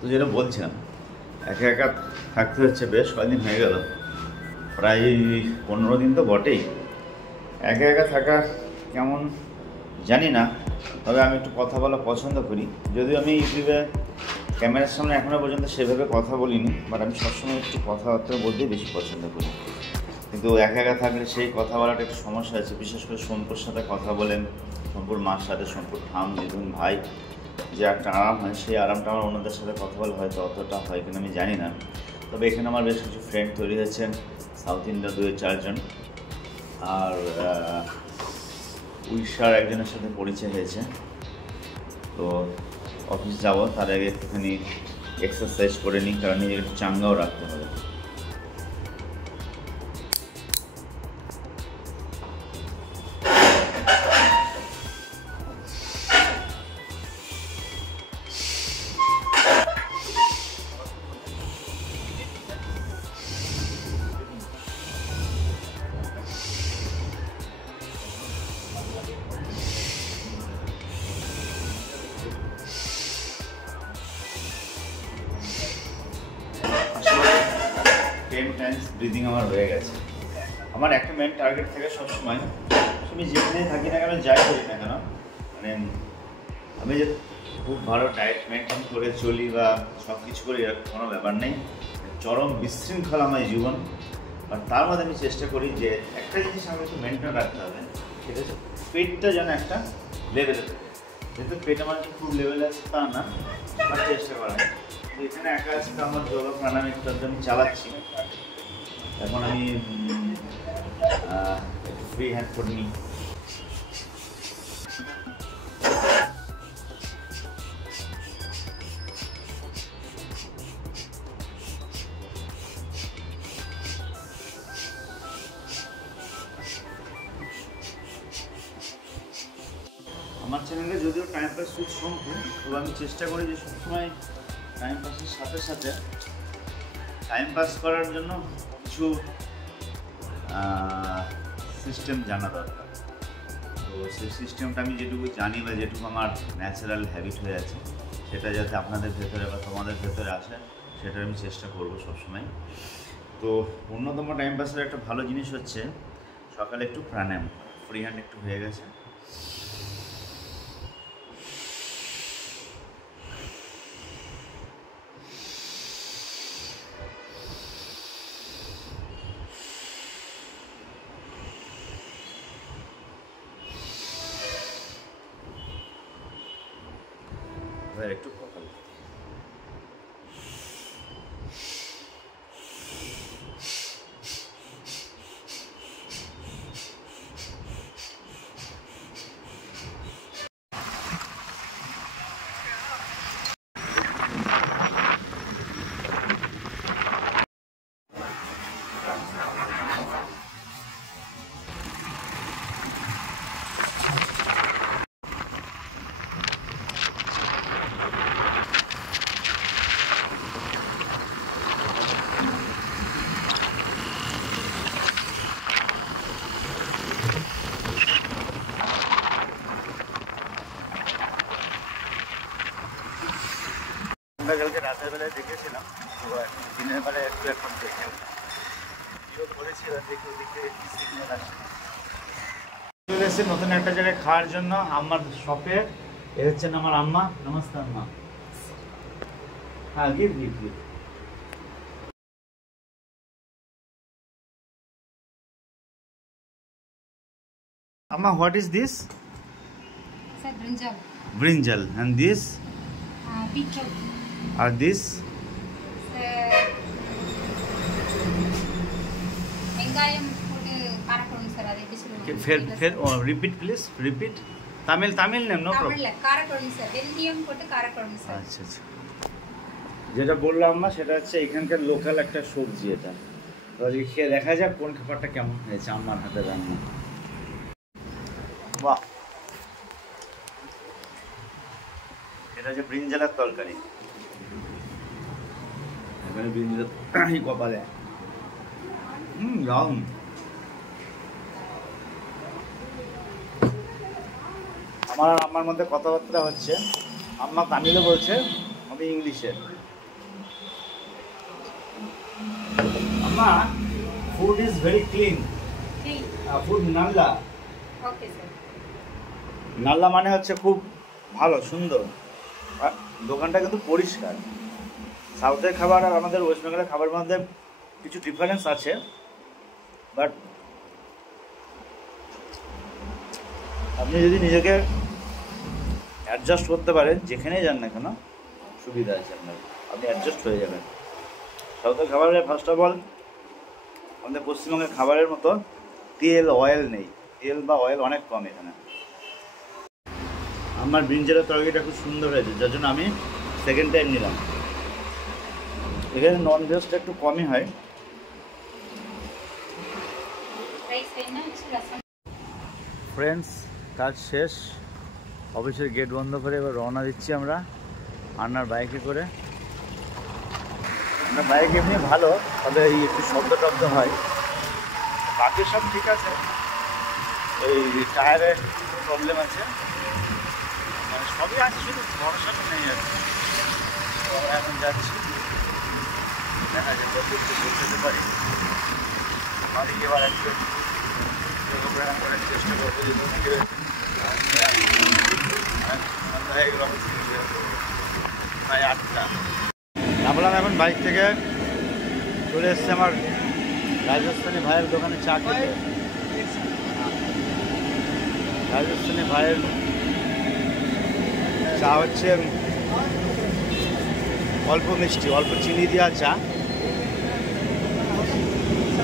তো যেটা বলছিলাম, একা একা থাকতে হচ্ছে, বেশ কয়েকদিন হয়ে গেল, প্রায় 15 দিন তো বটেই। একা একা থাকা কেমন জানি না, তবে আমি একটু কথা বলা পছন্দ করি। যদিও আমি ইউটিউবে ক্যামেরার সামনে এখনও পর্যন্ত সেভাবে কথা বলিনি, বাট আমি সবসময় একটু কথাবার্তা বলতেই বেশি পছন্দ করি। কিন্তু একা একা থাকলে সেই কথা বলাটা একটু সমস্যা আছে, বিশেষ করে শম্পুর সাথে কথা বলেন, শম্পুর মার সাথে, শম্পুর ঠাম, মিথুন ভাই, যে একটা আরাম হয়, সেই আরামটা আমার অন্যদের সাথে কথা বলে হয়তো অতটা হয় কিনা আমি জানি না। তবে এখানে আমার বেশ কিছু ফ্রেন্ড তৈরি হয়েছে, সাউথ ইন্ডিয়ার 2-4 জন, আর উড়িষ্যার একজনের সাথে পরিচয় হয়েছে। তো অফিস যাব, তার আগে একটুখানি এক্সারসাইজ করে নিই, কারণ নিজেকে একটু চাঙ্গাও রাখতে হবে। ব্রিদিং আমার হয়ে গেছে। আমার একটা মেন টার্গেট থাকে সবসময়, আমি যেখানেই থাকি না কেন, যাই করি না কেন, মানে আমি যে খুব ভালো ডায়েট মেনটেন করে চলি বা সব কিছু করি, এরকম কোনো ব্যাপার নেই। চরম বিশৃঙ্খলা আমার জীবন, আর তার মধ্যে আমি চেষ্টা করি যে একটা জিনিস আমাকে একটু মেনটেন রাখতে হবে, সেটা হচ্ছে পেটটা যেন একটা লেভেলে থাকে। যেহেতু পেট আমার খুব লেভেলে আছে তা না, আমার চেষ্টা করা। এখানে একা আছে তো আমার যোগা প্রাণায়াম একটু আমি চালাচ্ছি। এখন আমি একটু ফ্রি হ্যান্ড করে নিই। আমার চ্যানেলে যদিও টাইম পাস উইথ শম্পু, তবে আমি চেষ্টা করি যে সবসময় টাইম পাসের সাথে সাথে টাইম পাস করার জন্য কিছু সিস্টেম জানা দরকার। তো সেই সিস্টেমটা আমি যেটুকু জানি বা যেটুকু আমার ন্যাচারাল হ্যাবিট হয়ে আছে, সেটা যাতে আপনাদের ভেতরে বা তোমাদের ভেতরে আসে, সেটা আমি চেষ্টা করবো সবসময়। তো অন্যতম টাইম পাসের একটা ভালো জিনিস হচ্ছে সকালে একটু প্রাণায়াম, ফ্রি হ্যান্ড একটু হয়ে গেছে। একটু কপাল কালকে রাতের বেলায় দেখেছিলাম, তো এখন দিনের বেলায় একটু এখন দেখে ধরেছি, এবার দেখি ওদিকে সিগন্যাল আসে। চলে এসেছি নতুন একটা জায়গায় খাওয়ার জন্য, আমার শপে। এ হচ্ছেন আমার আম্মা। নমস্কার আম্মা। হ্যাঁ, give give give. Amma, what is this? Sir, brinjal. Brinjal. And this? Beetroot. Or this? வெங்காயம் போட்டு காரக்குழம்பு சார், அது எப்படி Fair, repeat please, repeat. Tamil name, no problem. தமிழ்ல காரக்குழம்பு சார், வெந்தயம் போட்டு காரக்குழம்பு சார்। আচ্ছা আচ্ছা, যেটা বললাম আম্মা সেটা হচ্ছে এখানকার লোকাল একটা সবজি এটা। তো খেয়ে দেখা যাক কোন খাবারটা কেমন হয়েছে আম্মার হাতে রান্না। বাহ, এটা হচ্ছে ব্রিঞ্জালের তরকারি। এখানে ব্রিঞ্জাল কপালে রাম। আমার মধ্যে কথাবার্তা হচ্ছে, আম্মা তামিলে বলছে, আপনি ইংলিশে। আম্মা, ফুড ইজ ভেরি ক্লিন। ঠিক। ফুড নাল্লা। Okay sir. নাল্লা মানে হচ্ছে খুব ভালো, সুন্দর। আর দোকানটা কিন্তু পরিষ্কার। সাউথের খাবার আর আমাদের ওয়েস্ট বেঙ্গলের খাবারের মধ্যে কিছু ডিফারেন্স আছে, বাট আপনি যদি নিজেকে অ্যাডজাস্ট করতে পারেন, যেখানেই যান না কেন সুবিধা আছে আপনার, আপনি অ্যাডজাস্ট হয়ে যাবেন। সাউথের খাবারে ফার্স্ট অফ অল আমাদের পশ্চিমবঙ্গের খাবারের মতো তেল অয়েল নেই, তেল বা অয়েল অনেক কম এখানে। আমার ব্রিঞ্জের তরকারিটা খুব সুন্দর হয়েছে, যার জন্য আমি সেকেন্ড টাইম নিলাম। এখানে নন ভেজটা একটু কমই হয়। ফ্রেন্ডস, কাজ শেষ, অফিসের গেট বন্ধ করে এবার রওনা দিচ্ছি আমরা আন্নার বাইকে করে। আপনার বাইক এমনি ভালো, তবে এই একটু শব্দ টব্দ হয়, বাকি সব ঠিক আছে। এই টায়ারের প্রবলেম আছে, মানে সবই আছে, শুধু ভরসাটা নেই আর কি। তো আমরা এখন যাচ্ছি, দেখা যায় যতটুকু পৌঁছাতে পারি। বাড়ি এবার একটু প্রোগ্রাম করার চেষ্টা করবো, যে তোমাকে প্রায় 8টা নামলাম। এখন বাইক থেকে চলে এসছে আমার রাজস্থানী ভাইয়ের দোকানে চা খেতে। রাজস্থানী ভাইয়ের চা হচ্ছে অল্প মিষ্টি, অল্প চিনি দেওয়া চা।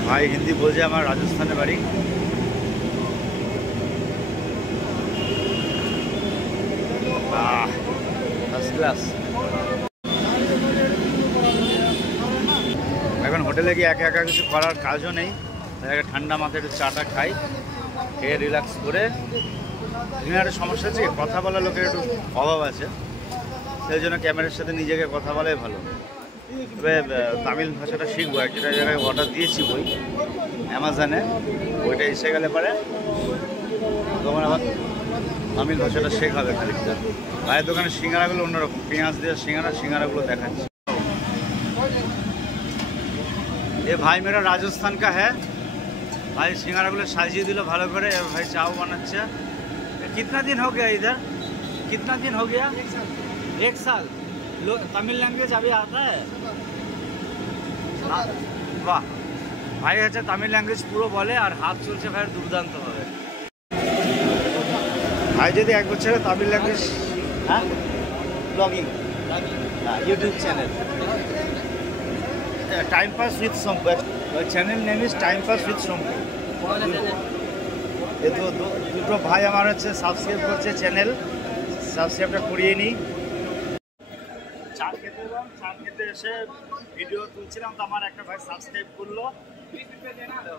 ভাই হিন্দি বোঝে, আমার রাজস্থানে বাড়ি। First class. এখন হোটেলে গিয়ে একা একা কিছু করার কাজও নেই, ঠান্ডা মাথায় একটু চাটা খাই, খেয়ে রিল্যাক্স করে। এখানে একটা সমস্যা আছে, কথা বলার লোকের একটু অভাব আছে, সেই জন্য ক্যামেরার সাথে নিজেকে কথা বলাই ভালো। তবে তামিল ভাষাটা শিখবো, একটা জায়গায় অর্ডার দিয়েছি বই অ্যামাজনে, বইটা এসে গেলে পরে তখন আবার তামিল ভাষাটা শেখাবে খানিকটা। ভাইয়ের দোকানে সিঙ্গারাগুলো অন্যরকম, পেঁয়াজ দিয়ে সিঙ্গারাগুলো দেখাচ্ছে। এ ভাই মেরা রাজস্থান কা হ্যাঁ, ভাই সিঙ্গারাগুলো সাজিয়ে দিল ভালো করে, ভাই চাও বানাচ্ছে। कितना दिन हो गया इधर, कितना दिन हो गया? 1 साल। तमिल लैंग्वेज अभी आता है? বাহ, ভাই হচ্ছে তামিল ল্যাঙ্গুয়েজ পুরো বলে, আর হাত চলছে ভাইয়ের দুর্দান্ত হবে। ভাই যদি 1 বছরে তামিল ল্যাঙ্গুয়েজ, হ্যাঁ blogging, YouTube channel time pass with Shampu, channel name is time pass with Shampu. এ তো দুটো ভাই আমার হচ্ছে সাবস্ক্রাইব করছে চ্যানেল, সাবস্ক্রাইবটা করিয়ে নিই। চা খেতে এলাম, চা খেতে এসে ভিডিও তুলছিলাম, তো আমার একটা ভাই সাবস্ক্রাইব করলো।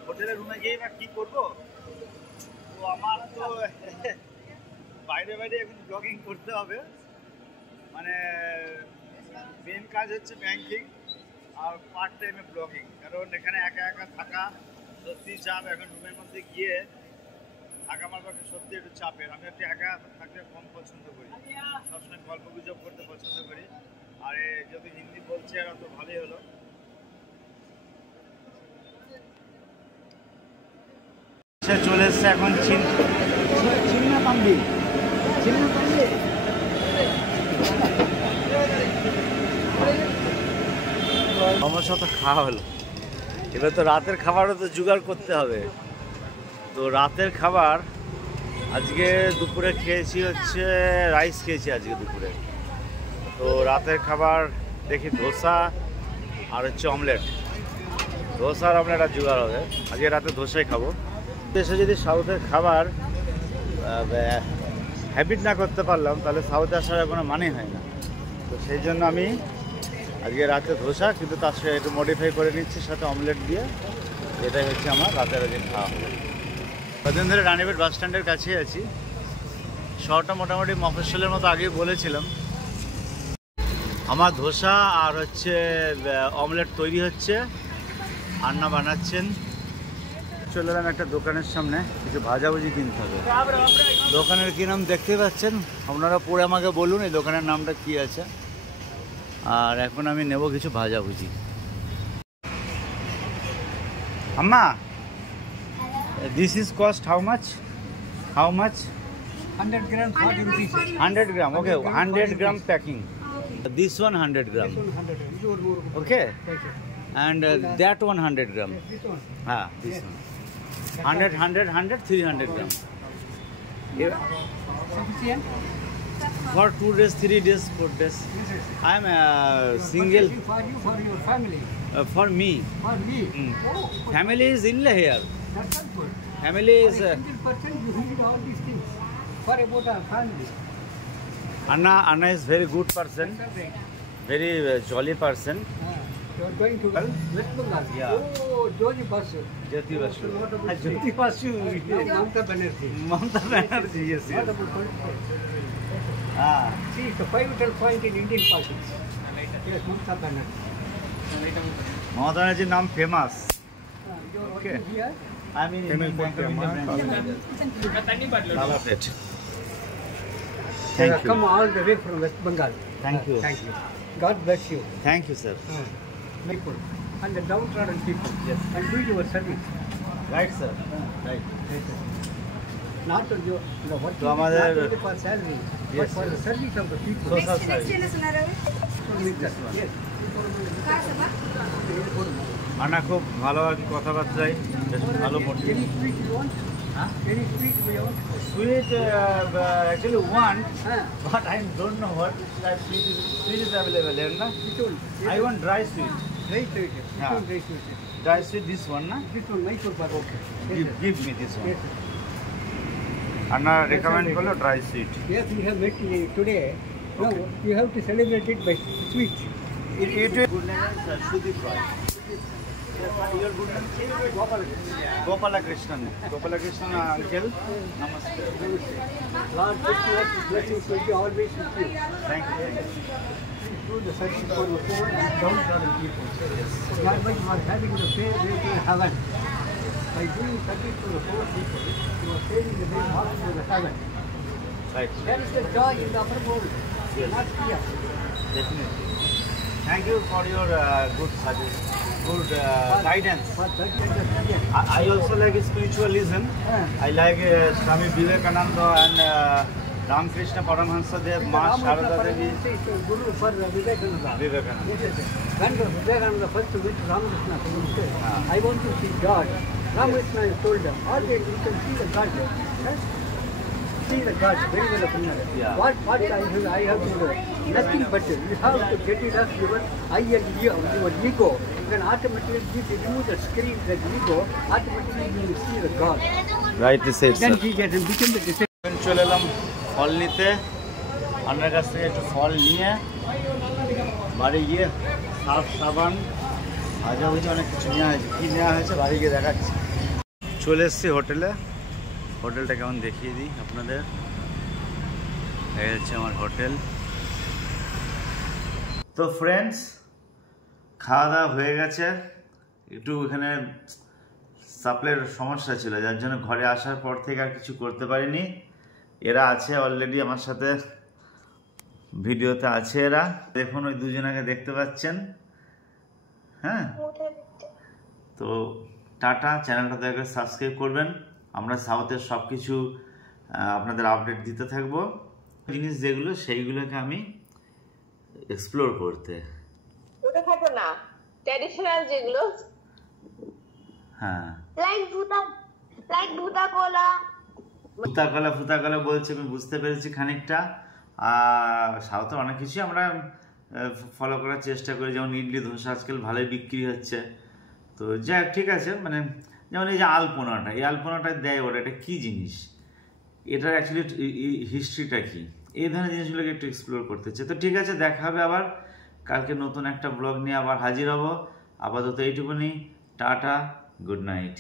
হোটেলের রুমে গিয়ে বা কী করবো, তো আমার তো বাইরে বাইরে এখন ব্লগিং করতে হবে। মানে মেন কাজ হচ্ছে ব্যাংকিং আর পার্ট টাইমে ব্লগিং, কারণ এখানে একা একা থাকা সত্যি চাপ। এখন রুমের মধ্যে গিয়ে থাকা আমার পক্ষে সত্যি একটু চাপের। আমি একটু একা থাকতে কম পছন্দ করি, সবসময় গল্প গুজব করতে পছন্দ করি। আর যদি হিন্দি বলছে আর অত ভালোই হলো। সে চলে এসছে এখন সমস্যা তো খাওয়া হলো, এবার তো রাতের খাবারও তো জোগাড় করতে হবে। তো রাতের খাবার আজকে দুপুরে খেয়েছি হচ্ছে রাইস খেয়েছি আজকে দুপুরে। তো রাতের খাবার দেখি ধোসা আর হচ্ছে অমলেট, ধোসা আর অমলেট আর জোগাড় হবে। আজকে রাতে ধোসাই খাবো। দেশে যদি সাউথের খাবার হ্যাবিট না করতে পারলাম, তাহলে সাউথে আসার কোনো মানে হয় না। তো সেই জন্য আমি আজকে রাতে ধোসা, কিন্তু তার সাথে একটু মডিফাই করে নিচ্ছি, সাথে অমলেট দিয়ে। এটাই হচ্ছে আমার রাতের আজকে খাওয়া হবে। কদিন ধরে রানীপেট বাস স্ট্যান্ডের কাছেই আছি। শহরটা মোটামুটি মফস্বলের মতো আগেই বলেছিলাম। আমার ধোসা আর হচ্ছে অমলেট তৈরি হচ্ছে, আন্না বানাচ্ছেন। চলে এলাম একটা দোকানের সামনে, কিছু ভাজাভুজি কিনতে হবে। দোকানের কী নাম দেখতে পাচ্ছেন আপনারা, পরে আমাকে বলুন এই দোকানের নামটা কী আছে। আর এখন আমি নেব কিছু ভাজাভুজি। আম্মা, this is cost how much? How much? 100 grams, 40 rupees. 100 gram, okay, 100 gram packing. This one 100 gram, This one 100 grams. This one more. okay, Thank you. and that one 100 gram. Yes, this one. This one 100, 100, 100, 300 gram. Yeah. Sufficient? For 2 days, 3 days, 4 days. Yes, yes. I am single. For you, for your family. For me, For me. Mm. Oh, family is illa here. that's not good. Family For is a single person, you need all these things. For about a family. Anna is very good person, That's all right. very jolly person. You are going to West Bengal. Yeah. Oh, Jyoti Basu. Jyoti Basu. What about Jyoti Basu. No, Mamata Banerjee. Mamata Banerjee, yes, What yes. about politics? Ah, See, it's a pivotal point in Indian politics. Yes, Mamata Banerjee. Mamata Banerjee's name famous. You are Okay. working here? I mean, Indian Bank of India branch. Balapet. Thank Come you. all the way from West Bengal. Thank you. Thank you. God bless you. Thank you, sir. People and the downtrodden people. Yes. And do your service. Right, sir. Right. Not to your, what So, you do, Amader- not only for salary, but Yes, for yes. the service of the people. Social service. Yes. আনা খুব ভালো আর কি কথাবার্তায়, বেশ ভালো motive. Any sweet you want? Huh? Any sweet you want? Sweet, actually want, Huh? but I don't know what type sweet is available here, na? This one. I want dry sweet. Very sweet. This Yeah. one very sweet. Dry sweet, this one, na? This one Mysore pak. Okay. Yes, sir. Give me this one. Yes, sir. আনা recommend করলো dry sweet. Yes, we have met today. Now you have to celebrate it by sweet. It good name is Sudeep Roy. Your good name is Gopala Krishnan. Gopala Krishnan uncle. Namaste. Lord, blessings will be always with you. Thank you. Thank you. Do the service for the poor and downtrodden people. Thereby you are having the fair way to heaven. By doing service for the poor people, you are saving the way up to the heaven. Right. That is the joy in the upper world, Yes. not here. Definitely. Thank you for your good suggestion, good guidance. But that is the here. I also like spiritualism. I like Swami Vivekananda and Ramakrishna Paramahansa Dev, Ma Sharada Devi. Guru for Vivekananda. Vivekananda. Yes, yes, yes. When Vivekananda first with Ramakrishna, I want to see God. Ramakrishna told them, always you can see the God. Yes? See the God very well upon you. Yeah. What I have to do? Nothing but you have to get rid of your I and your ego. Then automatically if you remove the screen, that ego, automatically you will see the God. Rightly said, Then sir. he get and become the disciple. চলে এলাম ফল নিতে। আপনার কাছ থেকে একটু ফল নিয়ে বাড়ি গিয়ে সার্ফ সাবান ভাজাভুজি অনেক কিছু নেওয়া হয়েছে। কী নেওয়া হয়েছে বাড়ি গিয়ে দেখাচ্ছি। চলে এসেছি হোটেলে। হোটেলটা কেমন দেখিয়ে দিই আপনাদের। এই হচ্ছে আমার হোটেল। তো ফ্রেন্ডস, খাওয়া দাওয়া হয়ে গেছে। একটু এখানে সাপ্লাইয়ের সমস্যা ছিল, যার জন্য ঘরে আসার পর থেকে আর কিছু করতে পারিনি। এরা আছে অলরেডি আমার সাথে, ভিডিওতে আছে এরা। দেখুন ওই দুজনাকে দেখতে পাচ্ছেন। হ্যাঁ, তো টাটা। চ্যানেলটা দেখে সাবস্ক্রাইব করবেন। আমরা সাউথের সব কিছু আপনাদের আপডেট দিতে থাকবো। জিনিস যেগুলো সেইগুলোকে আমি এক্সপ্লোর করতে। ওটা খাবো না, ট্র্যাডিশনাল যেগুলো, হ্যাঁ, লাইক ভুতা কোলা। ফুতাকলা বলছে, আমি বুঝতে পেরেছি খানিকটা। সাউথের অনেক কিছুই আমরা ফলো করার চেষ্টা করি, যেমন ইডলি ধোসা আজকাল ভালোই বিক্রি হচ্ছে। তো যাই হোক, ঠিক আছে। মানে যেমন এই যে আলপনাটা, এই আলপনাটা দেয় ওরা, এটা কী জিনিস, এটার অ্যাকচুয়ালি হিস্ট্রিটা কী, এই ধরনের জিনিসগুলোকে একটু এক্সপ্লোর করতে চাই। তো ঠিক আছে, দেখা হবে আবার কালকে নতুন একটা ব্লগ নিয়ে আবার হাজির হব। আপাতত এইটুকুনি, টাটা, গুড নাইট।